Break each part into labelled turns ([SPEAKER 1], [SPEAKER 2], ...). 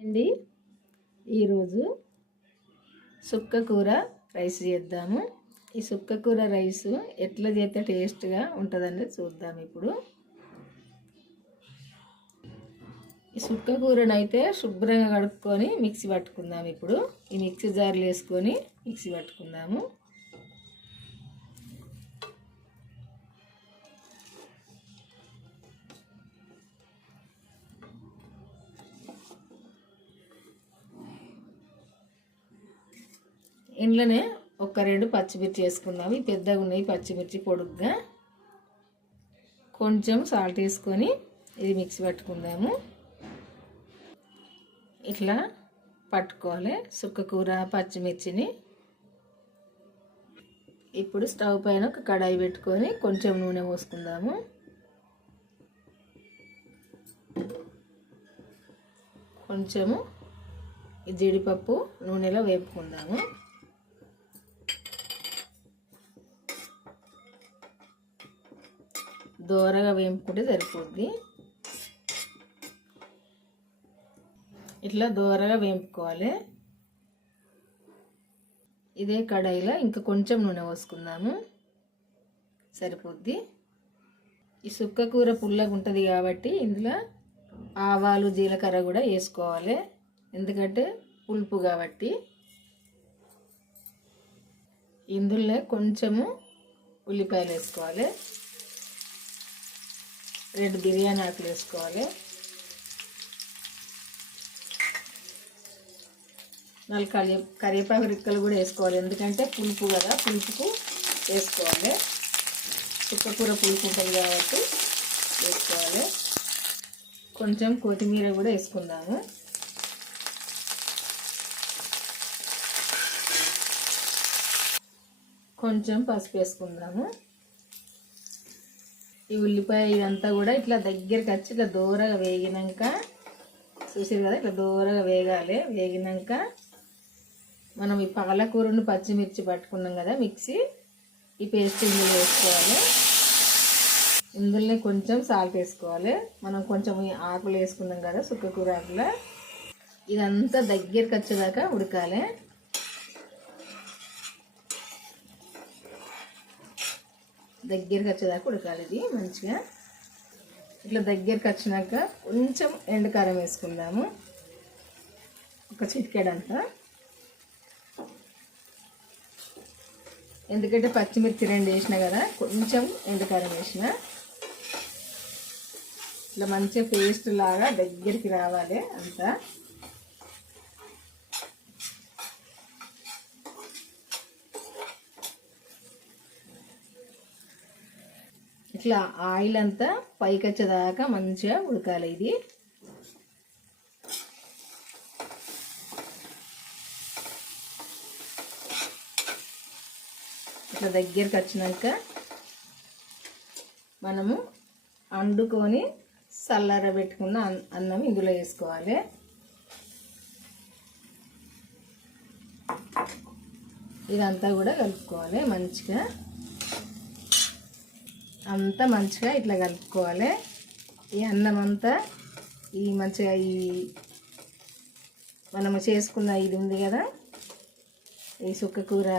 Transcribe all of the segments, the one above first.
[SPEAKER 1] అండి. ఈరోజు సుక్క కూర రైస్ చేద్దాము. ఈ సుక్క కూర రైస్ ఎట్లా చేస్తే టేస్ట్గా ఉంటుందనేది చూద్దాం ఇప్పుడు. ఈ సుక్క కూరను అయితే శుభ్రంగా కడుక్కొని మిక్సీ పట్టుకుందాం ఇప్పుడు. ఈ మిక్సీ జార్లు వేసుకొని మిక్సీ పట్టుకుందాము. ఇంట్లోనే ఒక రెండు పచ్చిమిర్చి వేసుకుందాము ఇవి పెద్దగా ఉన్నాయి పచ్చిమిర్చి పొడుగ్గా. కొంచెం సాల్ట్ వేసుకొని ఇది మిక్సీ పట్టుకుందాము. ఇట్లా పట్టుకోవాలి. సుక్క కూర పచ్చిమిర్చిని. ఇప్పుడు స్టవ్ పైన ఒక కడాయి పెట్టుకొని కొంచెం నూనె పోసుకుందాము. కొంచెము జీడిపప్పు నూనెలో వేపుకుందాము. దోరగా వేపుకుంటే సరిపోద్ది. ఇట్లా దోరగా వేపుకోవాలి. ఇదే కడాయిలో ఇంకా కొంచెం నూనె పోసుకుందాము. సరిపోద్ది. ఈ సుక్క కూర పుల్లగా ఉంటుంది కాబట్టి ఇందులో ఆవాలు జీలకర్ర కూడా వేసుకోవాలి. ఎందుకంటే పులుపు కాబట్టి. ఇందులో కొంచెము ఉల్లిపాయలు వేసుకోవాలి. రెండు బిర్యానీ ఆకులు వేసుకోవాలి. నాలుగు కరివే కరివేపాకు రిక్కలు కూడా వేసుకోవాలి. ఎందుకంటే పులుపు కదా పులుపుకు వేసుకోవాలి. చుక్కకూర పులుపు ఉంటుంది కాబట్టి వేసుకోవాలి. కొంచెం కొత్తిమీర కూడా వేసుకుందాము. కొంచెం పసుపు వేసుకుందాము. ఈ ఉల్లిపాయ ఇదంతా కూడా ఇట్లా దగ్గరికి వచ్చి ఇట్లా దూరగా వేగినాక చూసారు కదా ఇట్లా దూరగా వేగాలి. వేగినాక మనం ఈ పాలకూరను పచ్చిమిర్చి పట్టుకున్నాం కదా మిక్సీ. ఈ పేస్ట్ ఇందులో వేసుకోవాలి. ఇందులోనే కొంచెం సాల్ట్ వేసుకోవాలి. మనం కొంచెం ఈ ఆకులు వేసుకున్నాం కదా సుక్కకూర ఆకులు. ఇదంతా దగ్గరికి వచ్చేదాకా ఉడకాలి. దగ్గరికి వచ్చేదాకా ఉడకాలి ఇది మంచిగా. ఇట్లా దగ్గరికి వచ్చినాక కొంచెం ఎండకారం వేసుకుందాము. ఒక చిటికెడంతా. ఎందుకంటే పచ్చిమిర్చి రెండు వేసిన కదా కొంచెం ఎండకారం వేసిన. ఇట్లా మంచిగా పేస్ట్ లాగా దగ్గరికి రావాలి అంతా. ఇట్లా ఆయిల్ అంతా పైకి వచ్చేదాకా మంచిగా ఉడకాలి ఇది. ఇట్లా దగ్గరికి వచ్చినాక మనము వండుకొని చల్లార పెట్టుకున్న అన్నం ఇందులో వేసుకోవాలి. ఇదంతా కూడా కలుపుకోవాలి మంచిగా. అంతా మంచిగా ఇట్లా కలుపుకోవాలి. ఈ అన్నం అంతా ఈ మంచిగా ఈ మనము చేసుకున్న ఇది ఉంది కదా ఈ సుక్కకూర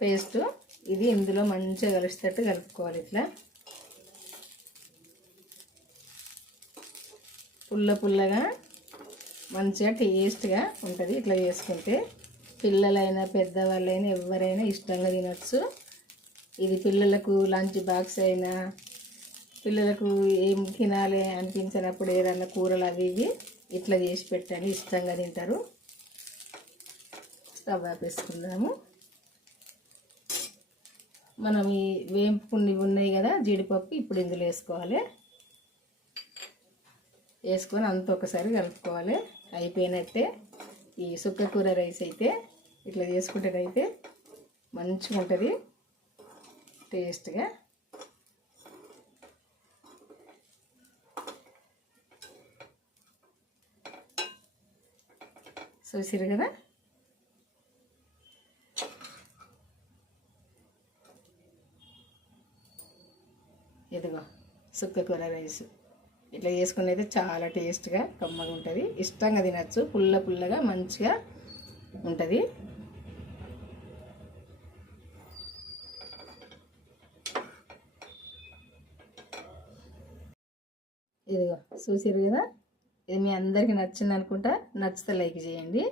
[SPEAKER 1] పేస్ట్. ఇది ఇందులో మంచిగా కలిసేటట్టు కలుపుకోవాలి ఇట్లా. పుల్ల పుల్లగా మంచిగా టేస్ట్గా ఉంటుంది ఇట్లా చేసుకుంటే. పిల్లలైనా పెద్దవాళ్ళైనా ఎవరైనా ఇష్టంగా తినచ్చు. ఇది పిల్లలకు లంచ్ బాక్స్ అయినా పిల్లలకు ఏం తినాలి అనిపించినప్పుడు ఏదన్నా కూరలు అవి ఇవి ఇట్లా చేసి పెట్టండి. ఇష్టంగా తింటారు. స్టవ్ ఆపేసుకుందాము. మనం ఈ వేంపుకుని ఉన్నాయి కదా జీడిపప్పు ఇప్పుడు ఇందులో వేసుకోవాలి. వేసుకొని అంత ఒకసారి కలుపుకోవాలి. అయిపోయినట్టే ఈ సుక్క కూర రైస్ అయితే ఇట్లా చేసుకుంటేనైతే మంచిగా ఉంటుంది టేస్ట్గా. చూసిరు కదా? ఇదిగో సుక్క కూర రైస్. ఇట్లా చేసుకుని అయితే చాలా టేస్ట్గా కమ్మగా ఉంటుంది ఇష్టంగా తినచ్చు. పుల్ల పుల్లగా మంచిగా ఉంటుంది. ఇదిగో చూసారు కదా? ఇది మీ అందరికీ నచ్చింది అనుకుంటా నచ్చితే లైక్ చేయండి.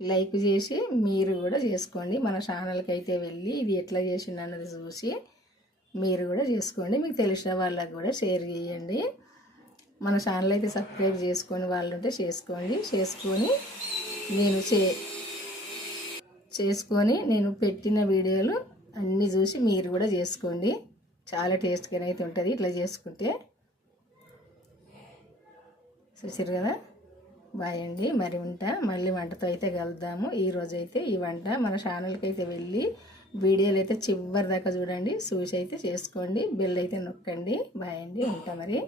[SPEAKER 1] లైక్ చేసి మీరు కూడా చేసుకోండి. మన ఛానల్కి అయితే వెళ్ళి ఇది ఎట్లా చేసింది అన్నది చూసి మీరు కూడా చేసుకోండి. మీకు తెలిసిన వాళ్ళకి కూడా షేర్ చేయండి. మన ఛానల్ అయితే సబ్స్క్రైబ్ చేసుకొని వాళ్ళు ఉంటే చేసుకోండి. చేసుకొని నేను చే చేసుకొని నేను పెట్టిన వీడియోలు అన్నీ చూసి మీరు కూడా చేసుకోండి. చాలా టేస్ట్గా అయితే ఉంటుంది ఇట్లా చేసుకుంటే. చూసారు కదా? బాయ్ అండి మరి ఉంటా. మళ్ళీ వంటతో అయితే కలుద్దాము. ఈ అయితే ఈ వంట మన ఛానల్కి అయితే వెళ్ళి వీడియోలు అయితే చివరి దాకా చూడండి. చూసి అయితే చేసుకోండి. బెల్ అయితే నొక్కండి. బాయ్ అండి ఉంటా మరి.